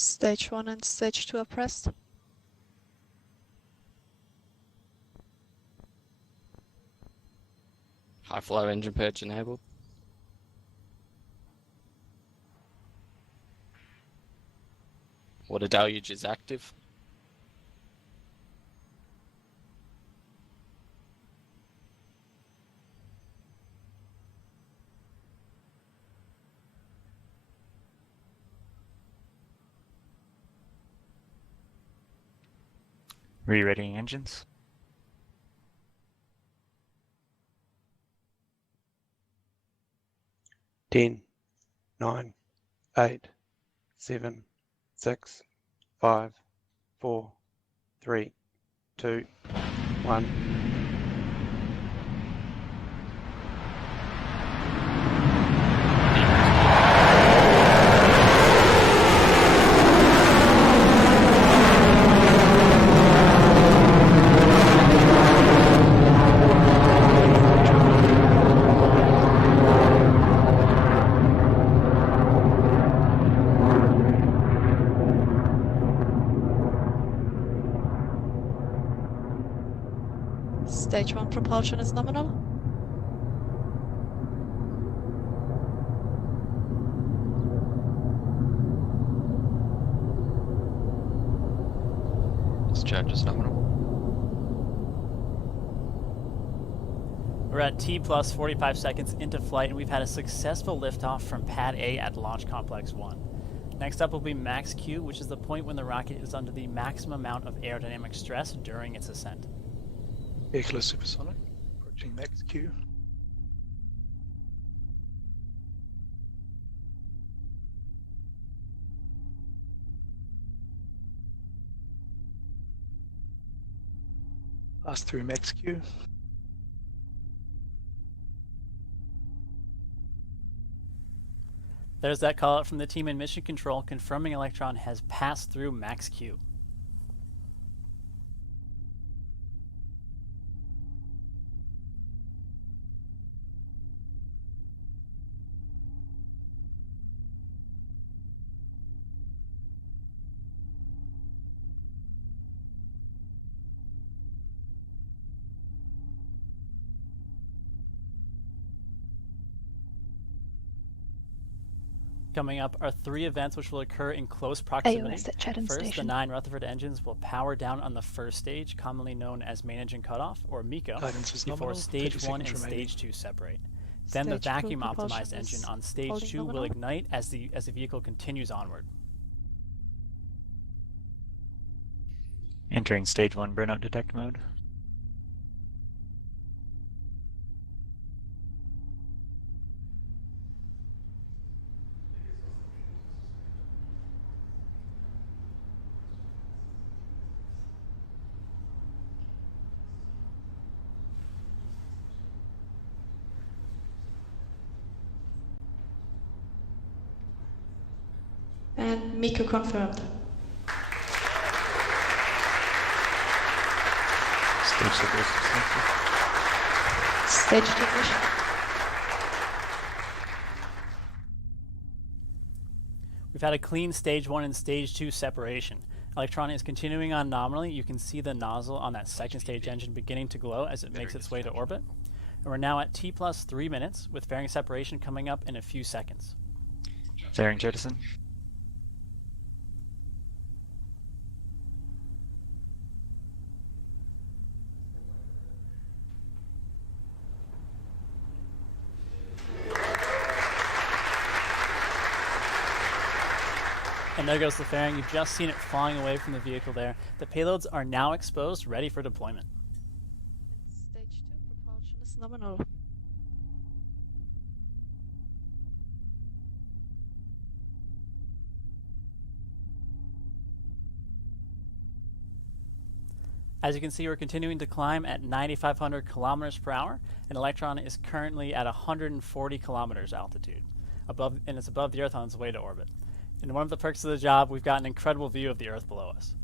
Stage 1 and Stage 2 are pressed. High flow engine purge enabled. Water deluge is active. Re-readying engines. Ten, 9, 8, 7, 6, 5, 4, 3, 2, 1. Stage 1 propulsion is nominal. Discharge is nominal. We're at T plus 45 seconds into flight, and we've had a successful liftoff from Pad A at Launch Complex 1. Next up will be Max Q, which is the point when the rocket is under the maximum amount of aerodynamic stress during its ascent. Vehicle is supersonic, approaching max Q. Pass through max Q. There's that call out from the team in Mission Control confirming Electron has passed through Max Q. Coming up are 3 events which will occur in close proximity. AOS at Chatham First, Station. the 9 Rutherford engines will power down on the first stage, commonly known as main engine cutoff, or MECO, Guidance is before nominal, stage 30 1 and seconds remaining. stage 2 separate. Then the Stage 2 vacuum propulsion optimized engine is on stage holding 2 will nominal. ignite as the vehicle continues onward. Entering stage 1 burnout detect mode. And MECO confirmed. Stage separation selected. Stage 2 ignition. We've had a clean stage 1 and stage 2 separation. Electron is continuing on nominally. You can see the nozzle on that second stage engine beginning to glow as it makes its way to orbit. And we're now at T plus 3 minutes, with fairing separation coming up in a few seconds. Fairing jettison. And there goes the fairing. You've just seen it flying away from the vehicle there. The payloads are now exposed, ready for deployment. Stage 2 propulsion is nominal. As you can see, we're continuing to climb at 9,500 kilometers per hour, and Electron is currently at 140 kilometers altitude, and it's above the Earth on its way to orbit. And one of the perks of the job, we've got an incredible view of the Earth below us.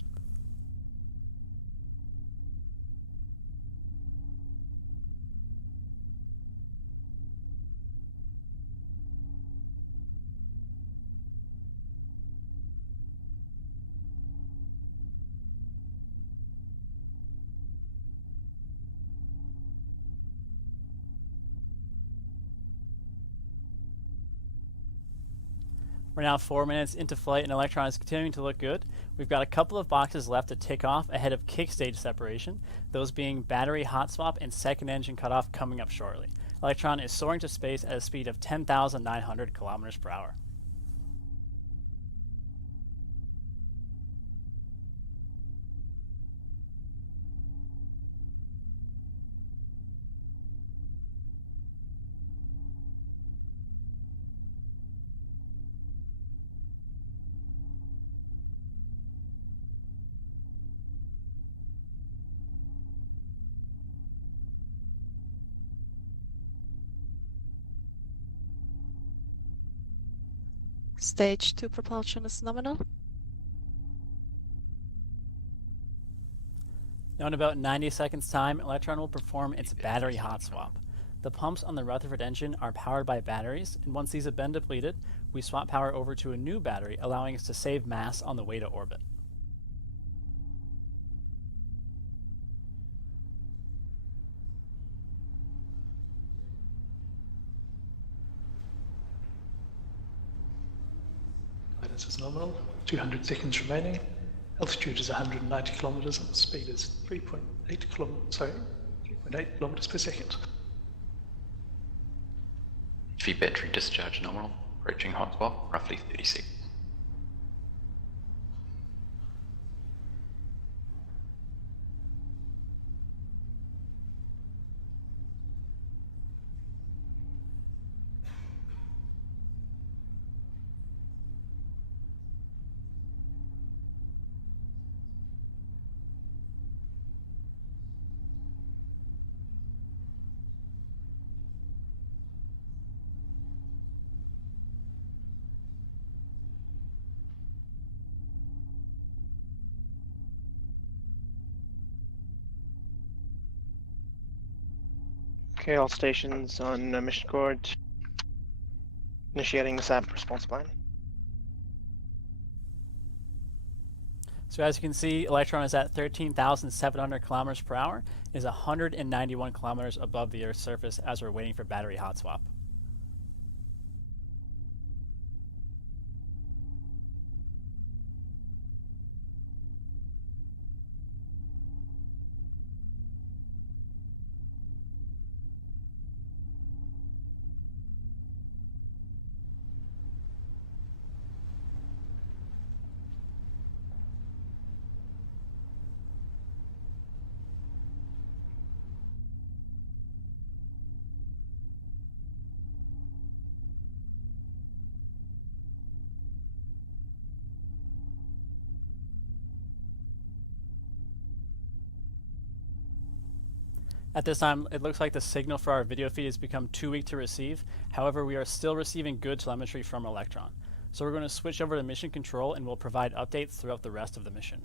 We're now 4 minutes into flight and Electron is continuing to look good. We've got a couple of boxes left to tick off ahead of kick stage separation, those being battery hot swap and second engine cutoff coming up shortly. Electron is soaring to space at a speed of 10,900 kilometers per hour. Stage 2 propulsion is nominal. Now in about 90 seconds time, Electron will perform its battery hot swap. The pumps on the Rutherford engine are powered by batteries, and once these have been depleted, we swap power over to a new battery, allowing us to save mass on the way to orbit. Guidance is nominal. 200 seconds remaining. Altitude is 190 kilometers and the speed is 3.8 kilometers per second. HV battery discharge nominal. Approaching hot swap, roughly 30 seconds. Okay, all stations on mission coord. Initiating the SAP response plan. So as you can see, Electron is at 13,700 kilometers per hour, is 191 kilometers above the Earth's surface as we're waiting for battery hot swap. At this time, it looks like the signal for our video feed has become too weak to receive. However, we are still receiving good telemetry from Electron. So we're going to switch over to mission control and we'll provide updates throughout the rest of the mission.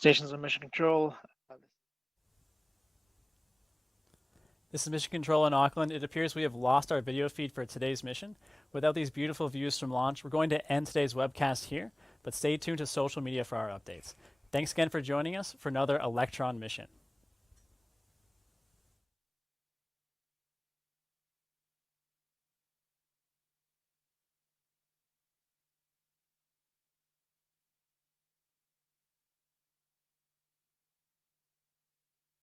Stations on mission control. This is Mission Control in Auckland. It appears we have lost our video feed for today's mission. Without these beautiful views from launch, we're going to end today's webcast here, but stay tuned to social media for our updates. Thanks again for joining us for another Electron mission.